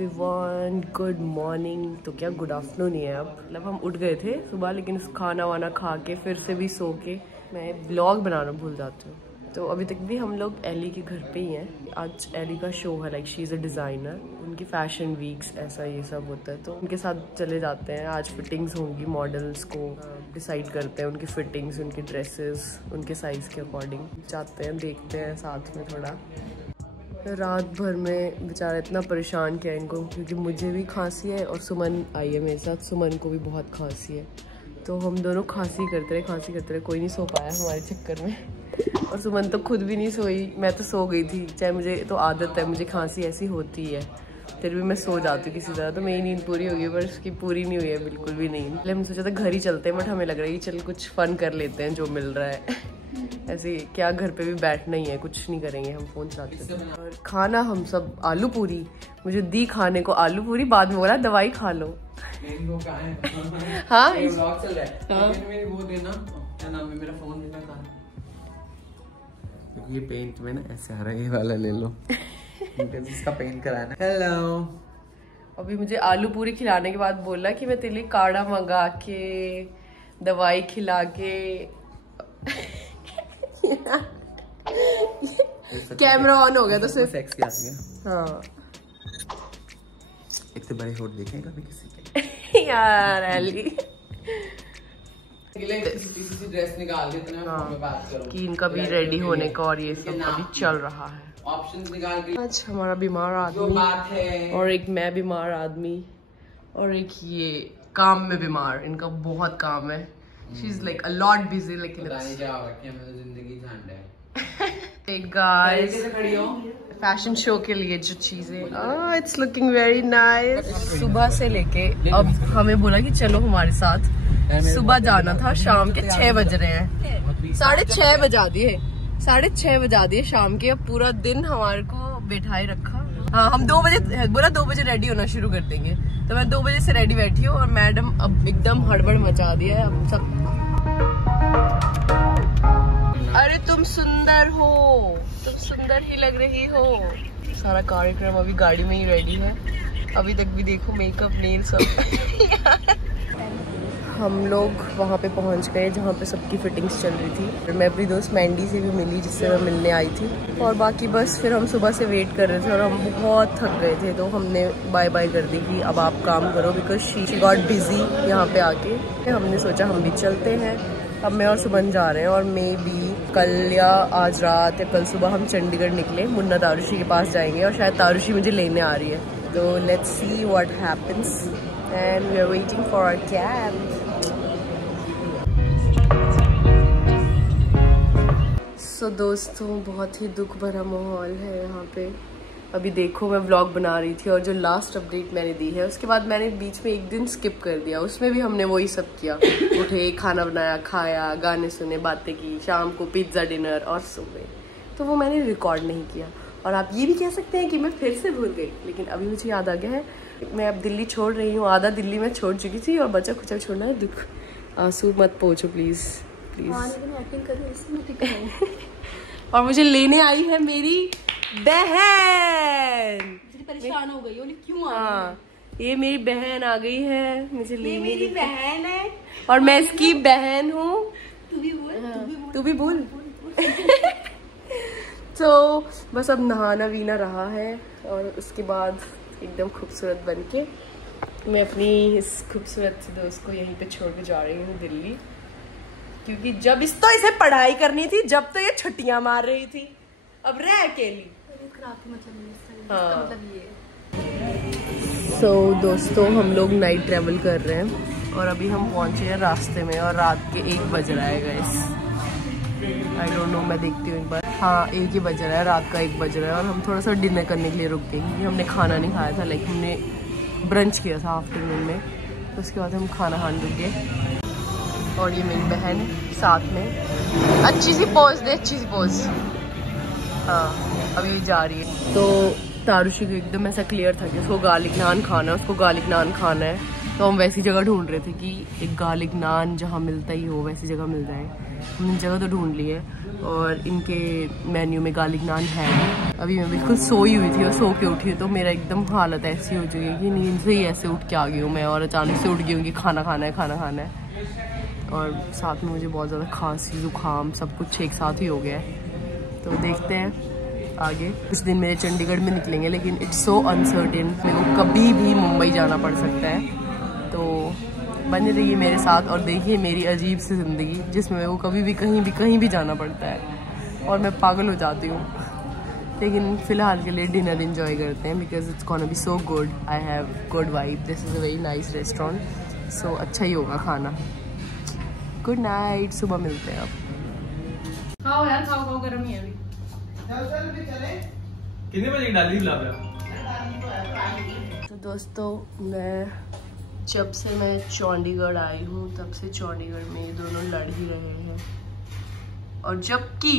Everyone, good morning. तो क्या good afternoon ही है अब। मतलब हम उठ गए थे सुबह, लेकिन खाना वाना खा के फिर से भी सो के मैं व्लॉग बनाना भूल जाती हूँ। तो अभी तक भी हम लोग एली के घर पे ही हैं। आज एली का शो है, like she is a designer, उनकी फैशन वीक्स ऐसा ये सब होता है, तो उनके साथ चले जाते हैं। आज फिटिंग्स होंगी, मॉडल्स को डिसाइड करते हैं उनकी फिटिंग्स, उनकी ड्रेसेस, उनके साइज़ के अकॉर्डिंग जाते हैं, देखते हैं साथ में थोड़ा। रात भर में बेचारा इतना परेशान किया इनको, क्योंकि मुझे भी खांसी है और सुमन आई है मेरे साथ। सुमन को भी बहुत खांसी है, तो हम दोनों खांसी करते रहे। कोई नहीं सो पाया हमारे चक्कर में, और सुमन तो खुद भी नहीं सोई। मैं तो सो गई थी, चाहे मुझे तो आदत है, मुझे खांसी ऐसी होती है, फिर भी मैं सो जाती हूँ किसी तरह। तो मेरी नींद पूरी हो गई, पर उसकी पूरी नहीं हुई है बिल्कुल भी नहीं। इसलिए हम सोचा था घर ही चलते हैं, बट हमें लग रहा है कि चल कुछ फन कर लेते हैं जो मिल रहा है। ऐसे क्या घर पे भी बैठना ही है, कुछ नहीं करेंगे, हम फोन चलाते हैं। और खाना हम सब आलू पूरी, मुझे दी खाने को आलू पूरी, बाद में बोला दवाई खा लो। हाँ ये पेंट में ना ऐसे आ रहा है, ये वाला ले लो। इसका पेंट कराना। हेलो, अभी मुझे आलू पूरी खिलाने के बाद बोला कि मैं तेरे लिए काढ़ा मंगा के दवाई खिला के कैमरा ऑन हो गया तो सिर्फ सेक्सी आ गया। हाँ इतने बड़े होठ देखे कभी किसी के? यार एली ड्रेस निकाल देते हैं। हाँ, कि इनका भी रेडी होने का और ये सब अभी चल रहा है। ऑप्शंस निकाल के। आज हमारा बीमार आदमी और एक मैं बीमार आदमी और एक ये काम में बीमार, इनका बहुत काम है। She is like a lot busy, लेकिन जिंदगी झंड है। गाइस फैशन शो के लिए जो चीजें, इट्स लुकिंग वेरी नाइस। सुबह से लेके अब हमें बोला कि चलो हमारे साथ। सुबह जाना था, शाम के 6 बज रहे हैं, 6:30 बजा दिए, 6:30 बजा दिए शाम के। अब पूरा दिन हमारे को बैठाए रखा। हाँ, हम 2 बजे बोला, 2 बजे रेडी होना शुरू कर देंगे, तो मैं 2 बजे से रेडी बैठी हूँ, और मैडम अब एकदम हड़बड़ मचा दिया है अब सब। अरे तुम सुंदर हो, तुम सुंदर ही लग रही हो। सारा कार्यक्रम अभी गाड़ी में ही रेडी है। अभी तक भी देखो मेकअप, नेल सब। हम लोग वहाँ पे पहुँच गए जहाँ पे सबकी फिटिंग्स चल रही थी। मैं अपनी दोस्त मैंडी से भी मिली, जिससे मैं मिलने आई थी। और बाकी बस फिर हम सुबह से वेट कर रहे थे और हम बहुत थक गए थे, तो हमने बाय बाय कर दी कि अब आप काम करो, बिकॉज शी गॉट बिजी यहाँ पे आके। हमने सोचा हम भी चलते हैं। अब मैं और सुमन जा रहे हैं, और मे बी कल या आज रात या कल सुबह हम चंडीगढ़ निकले, मुन्ना तारुशी के पास जाएंगे, और शायद तारुशी मुझे लेने आ रही है। तो let's see what happens, and we are waiting for our cab. So दोस्तों, बहुत ही दुख भरा माहौल है यहाँ पे। अभी देखो, मैं व्लॉग बना रही थी, और जो लास्ट अपडेट मैंने दी है उसके बाद मैंने बीच में एक दिन स्किप कर दिया। उसमें भी हमने वही सब किया, उठे, खाना बनाया, खाया, गाने सुने, बातें की, शाम को पिज्ज़ा डिनर, और सो गए। तो वो मैंने रिकॉर्ड नहीं किया। और आप ये भी कह सकते हैं कि मैं फिर से भूल गई, लेकिन अभी मुझे याद आ गया है। मैं अब दिल्ली छोड़ रही हूँ, आधा दिल्ली में छोड़ चुकी थी, और बचा खुचा छोड़ना है। दुख आंसू मत पोछो प्लीज़ प्लीज़। और मुझे लेने आई है मेरी बहन। परेशान हो गई हो, क्यों आ रही है? ये मेरी बहन आ गई है मुझे लेने। मेरी बहन है और मैं इसकी बहन हूँ। तू भी बोल, तू भी बोल। तो बस अब नहाना वीना रहा है, और उसके बाद एकदम खूबसूरत बनके मैं अपनी इस खूबसूरत दोस्त को यहीं पे छोड़ के जा रही हूँ दिल्ली। क्योंकि जब इसे पढ़ाई करनी थी, जब तो ये छुट्टियां मार रही थी, अब रह अकेली। हाँ। सो दोस्तों, हम लोग नाइट ट्रैवल कर रहे हैं, और अभी हम पहुंचे हैं रास्ते में, और रात के 1 बज रहा है गाइस। आई डोंट नो, मैं देखती हूँ एक बार। हाँ, 1 ही बज रहा है, रात का 1 बज रहा है। और हम थोड़ा सा डिनर करने के लिए रुक गए, क्योंकि हमने खाना नहीं खाया था। लाइक हमने ब्रंच किया था आफ्टरनून में, तो उसके बाद हम खाना खाने रुक गए। और ये मेरी बहन साथ में। अच्छी सी पोज दे, अच्छी सी पोज। हाँ, अभी जा रही है। तो तारुशी को एकदम ऐसा क्लियर था कि उसको गार्लिक नान खाना है, उसको गार्लिक नान खाना है। तो हम वैसी जगह ढूंढ रहे थे कि एक गार्लिक नान जहाँ मिलता ही हो, वैसी जगह मिल जाए। हमने जगह तो ढूंढ ली है और इनके मेन्यू में गार्लिक नान है। अभी मैं बिल्कुल सोई हुई थी और सो के उठी तो मेरा एकदम हालत ऐसी हो चुकी है कि नींद से ही ऐसे उठ के आ गई हूँ मैं और अचानक से उठ गई हूँ कि खाना खाना है, खाना खाना है। और साथ में मुझे बहुत ज़्यादा खांसी जुकाम सब कुछ एक साथ ही हो गया है। तो देखते हैं आगे। कुछ दिन मेरे चंडीगढ़ में निकलेंगे लेकिन इट्स सो अनसर्टेन, मेरे को कभी भी मुंबई जाना पड़ सकता है। तो बने रहिए मेरे साथ और देखिए मेरी अजीब सी ज़िंदगी जिसमें मेरे को कभी भी कहीं भी जाना पड़ता है और मैं पागल हो जाती हूँ। लेकिन फ़िलहाल के लिए डिनर एंजॉय करते हैं because it's gonna be so good. I have good vibe, this is a very nice restaurant, so अच्छा ही होगा खाना। गुड नाइट, सुबह मिलते हैं अब। खाओ यार, खाओ खाओ, गर्म ही है अभी। कितने बजे डाली गुलाब? तो दोस्तों जब से मैं चंडीगढ़ आई हूँ तब से चंडीगढ़ में ये दोनों लड़ ही रहे हैं और जबकि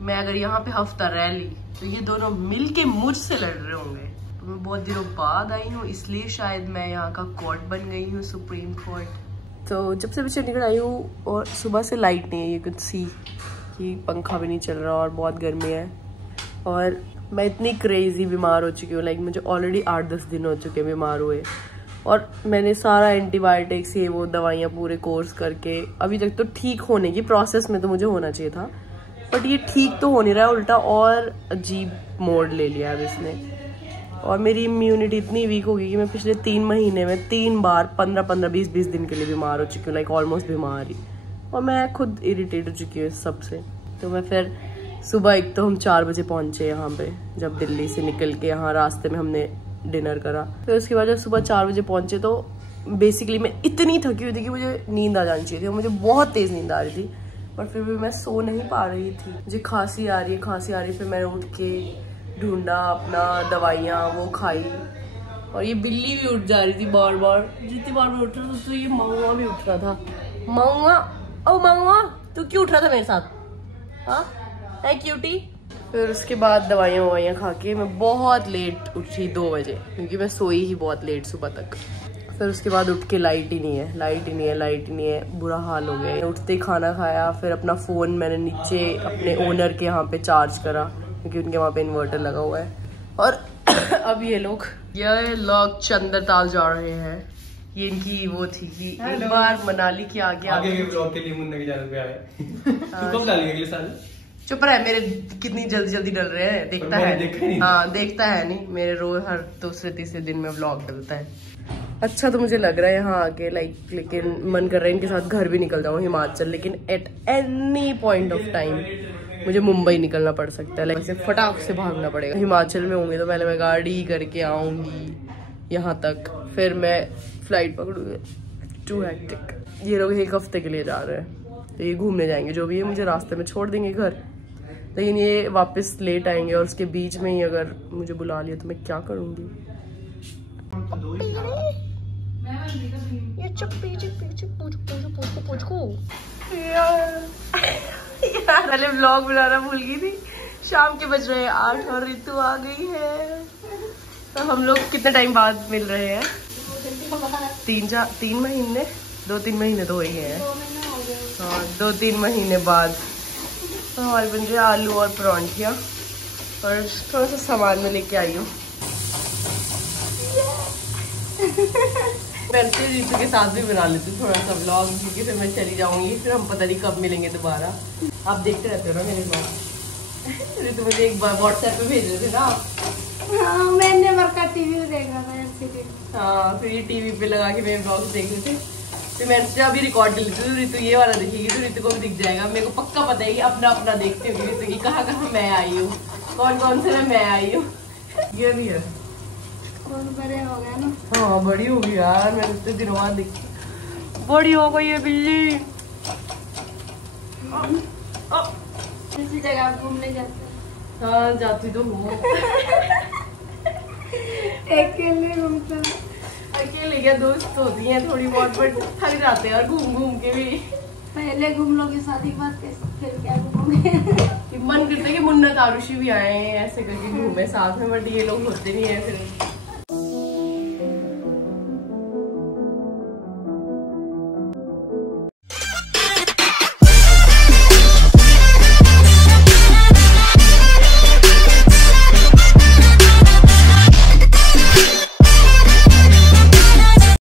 मैं अगर यहाँ पे हफ्ता रह ली तो ये दोनों मिलके मुझसे लड़ रहे होंगे। तो मैं बहुत दिनों बाद आई हूँ इसलिए शायद मैं यहाँ का कोर्ट बन गई हूँ, सुप्रीम कोर्ट। तो जब से मैं चंडीगढ़ आई हूँ और सुबह से लाइट नहीं है, ये कुछ सी कि पंखा भी नहीं चल रहा और बहुत गर्मी है और मैं इतनी क्रेजी बीमार हो चुकी हूँ। लाइक मुझे ऑलरेडी 8-10 दिन हो चुके हैं बीमार हुए और मैंने सारा एंटीबायोटिक्स ये वो दवाइयाँ पूरे कोर्स करके अभी तक तो ठीक होने की प्रोसेस में तो मुझे होना चाहिए था, बट ये ठीक तो हो नहीं रहा है, उल्टा और अजीब मोड ले लिया है इसने। और मेरी इम्यूनिटी इतनी वीक हो गई कि मैं पिछले 3 महीने में 3 बार 15-15, 20-20 दिन के लिए बीमार हो चुकी हूँ, लाइक ऑलमोस्ट बीमार ही। और मैं खुद इरिटेट हो चुकी हूँ इस सबसे। तो मैं फिर सुबह एक तो हम 4 बजे पहुँचे यहाँ पे, जब दिल्ली से निकल के यहाँ रास्ते में हमने डिनर करा। फिर उसके बाद जब सुबह 4 बजे पहुँचे तो बेसिकली मैं इतनी थकी हुई थी कि मुझे नींद आ जानी चाहिए थी और मुझे बहुत तेज़ नींद आ रही थी, पर फिर भी मैं सो नहीं पा रही थी। मुझे खांसी आ रही है। फिर मैंने उठ के ढूंढा अपना दवाइयाँ, वो खाई और ये बिल्ली भी उठ जा रही थी बार बार। जितनी बार मैं उठ रहा था तो ये मऊआ भी उठ रहा था। मऊआ, ओ मऊआ तू क्यों उठ रहा था मेरे साथ? हाँ है क्यूटी। फिर उसके बाद दवाइयाँ खा के मैं बहुत लेट उठी 2 बजे, क्योंकि मैं सोई ही बहुत लेट सुबह तक। फिर उसके बाद उठ के लाइट ही नहीं है, बुरा हाल हो गया। उठते ही खाना खाया, फिर अपना फ़ोन मैंने नीचे अपने ओनर के यहाँ पे चार्ज करा क्योंकि उनके वहाँ पे इन्वर्टर लगा हुआ है। और अब ये लोग चंद्रताल जा रहे हैं। ये इनकी वो थी कि एक बार मनाली के आगे ब्लॉग के लिए मुन्ना के चैनल पे आए। तू कब डालेंगे अगले साल? चुप रहे, मेरे कितनी जल्दी डल रहे हैं, देखता है। हाँ देखता है नहीं, मेरे रोज हर दूसरे तीसरे दिन में व्लॉग डलता है। अच्छा तो मुझे लग रहा है यहाँ आके लाइक, लेकिन मन कर रहा है इनके साथ घर भी निकल जाऊँ हिमाचल, लेकिन at any point of time मुझे मुंबई निकलना पड़ सकता है। लाइक ऐसे फटाक से भागना पड़ेगा। हिमाचल में होंगे तो पहले मैं गाड़ी करके आऊंगी यहाँ तक, फिर मैं फ्लाइट पकड़ूंगी। To hectic. ये लोग 1 हफ्ते के लिए जा रहे हैं तो ये घूमने जाएंगे, जो भी है मुझे रास्ते में छोड़ देंगे घर, लेकिन ये वापस लेट आएंगे और उसके बीच में ही अगर मुझे बुला लिया तो मैं क्या करूँगी। यार पहले व्लॉग बनाना भूल गई थी। शाम के बज रहे हैं 8 और ऋतु आ गई है। तो हम लोग कितने टाइम बाद मिल रहे हैं? 3 महीने, 2-3 महीने तो हो ही हैं। हाँ 2-3 महीने बाद। तो हमारे बन रहे आलू और परांठियाँ और थोड़ा सा सामान में लेके आई हूँ। वैसे ऋतु के साथ भी बना लेती हूँ थोड़ा सा व्लॉग, क्योंकि फिर मैं चली जाऊंगी, फिर हम पता नहीं कब मिलेंगे दोबारा। आप देखते रहते हो ना मेरे ब्लॉग। ऋतु मुझे एक बार व्हाट्सएप पे भेज रहे थे ना। हाँ मैंने मरका टीवी देखा था। हाँ फिर ये टीवी पे लगा के मेरे ब्लॉग देख रहे थे। फिर मैंने सोचा अभी रिकॉर्ड कर लेती हूँ, ऋतु ये वाला देखेगी तो ऋतु को भी दिख जाएगा। मेरे को पक्का पता है कि अपना देखते होगी ऋतु की कहाँ मैं आई हूँ, कौन से में मैं आई हूँ। ये भी है, बड़े हो गए ना। हाँ बड़ी हो गई यार, मैं इतने दिनों बाद देखी, बड़ी हो गई है बिल्ली। किसी जगह घूमने जाते? हाँ जाती तो हूँ। अकेले घूमता? अकेले क्या, दोस्त होती हैं थोड़ी बहुत, बट थक जाते हैं और घूम के भी। पहले घूम लोगे शादी के बाद, फिर क्या घूमोगे? मन करता है कि मुन्नत आरुषि भी आए ऐसे करके घूमे साथ में, बट ये लोग होते नहीं है फिर।